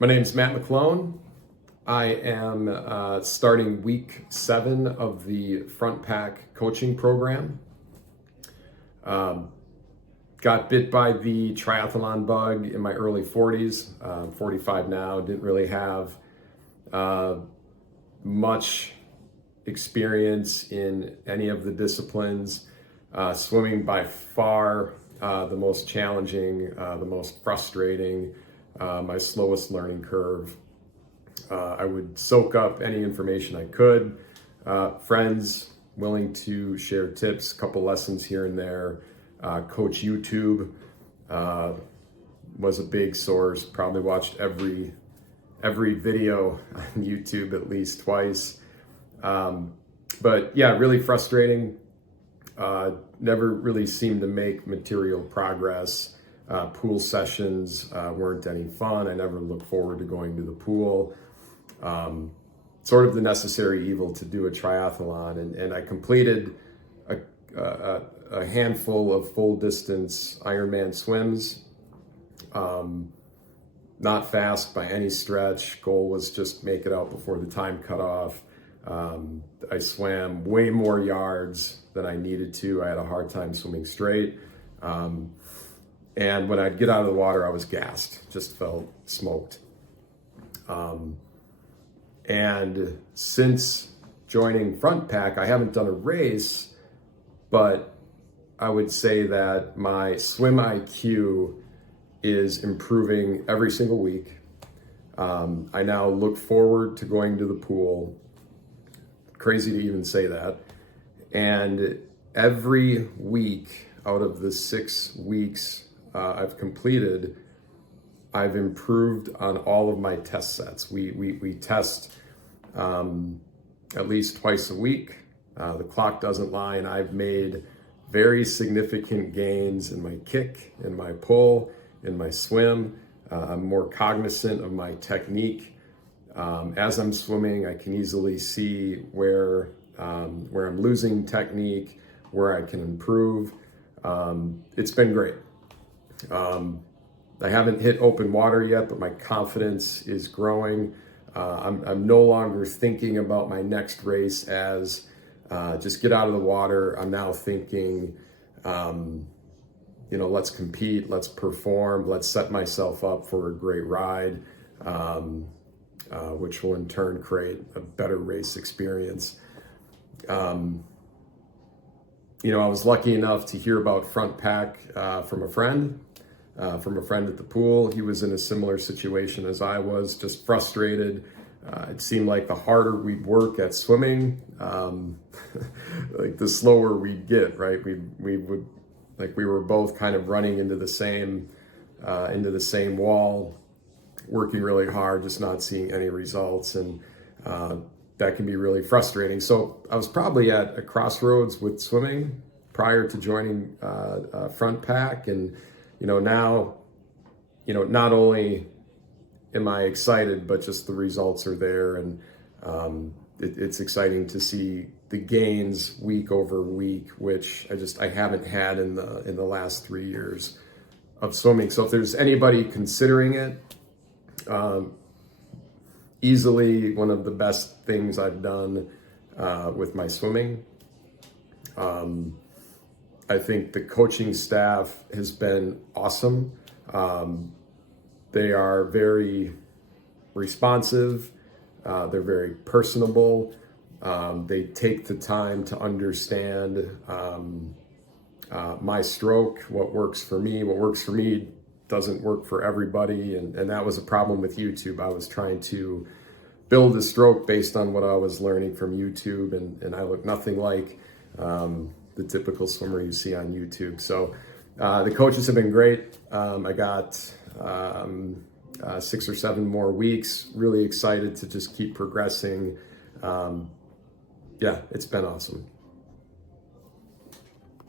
My name's Matt McClone. I am starting week 7 of the Front Pack coaching program. Got bit by the triathlon bug in my early 40s. I'm 45 now. Didn't really have much experience in any of the disciplines. Swimming by far the most challenging, the most frustrating, my slowest learning curve. I would soak up any information I could. Friends willing to share tips, a couple lessons here and there. Coach YouTube was a big source. Probably watched every video on YouTube at least twice. But yeah, really frustrating. Never really seemed to make material progress. Pool sessions weren't any fun. I never looked forward to going to the pool. Sort of the necessary evil to do a triathlon. And I completed a handful of full distance Ironman swims. Not fast by any stretch. Goal was just make it out before the time cut off. I swam way more yards than I needed to. I had a hard time swimming straight. And when I'd get out of the water, I was gassed, just felt smoked. And since joining Front Pack, I haven't done a race, but I would say that my swim IQ is improving every single week. I now look forward to going to the pool. Crazy to even say that. And every week out of the 6 weeks I've completed, I've improved on all of my test sets. We test at least twice a week. The clock doesn't lie, and I've made very significant gains in my kick, in my pull, in my swim. I'm more cognizant of my technique. As I'm swimming, I can easily see where I'm losing technique, where I can improve. It's been great. I haven't hit open water yet, but my confidence is growing. I'm no longer thinking about my next race as just get out of the water. I'm now thinking, let's compete, let's perform, let's set myself up for a great ride, which will in turn create a better race experience. I was lucky enough to hear about Front Pack from a friend at the pool. He was in a similar situation as I was, just frustrated. It seemed like the harder we'd work at swimming, like the slower we'd get, right? We were both kind of running into the same wall, working really hard, just not seeing any results. And that can be really frustrating. So I was probably at a crossroads with swimming prior to joining Front Pack. And, now, not only am I excited, but just the results are there. And it's exciting to see the gains week over week, which I haven't had in the last 3 years of swimming. So if there's anybody considering it, easily one of the best things I've done with my swimming. I think the coaching staff has been awesome. They are very responsive. They're very personable. They take the time to understand my stroke, what works for me. What works for me doesn't work for everybody. And that was a problem with YouTube. I was trying to build a stroke based on what I was learning from YouTube, and I look nothing like the typical swimmer you see on YouTube. So the coaches have been great. I got 6 or 7 more weeks. Really excited to just keep progressing. Yeah, it's been awesome.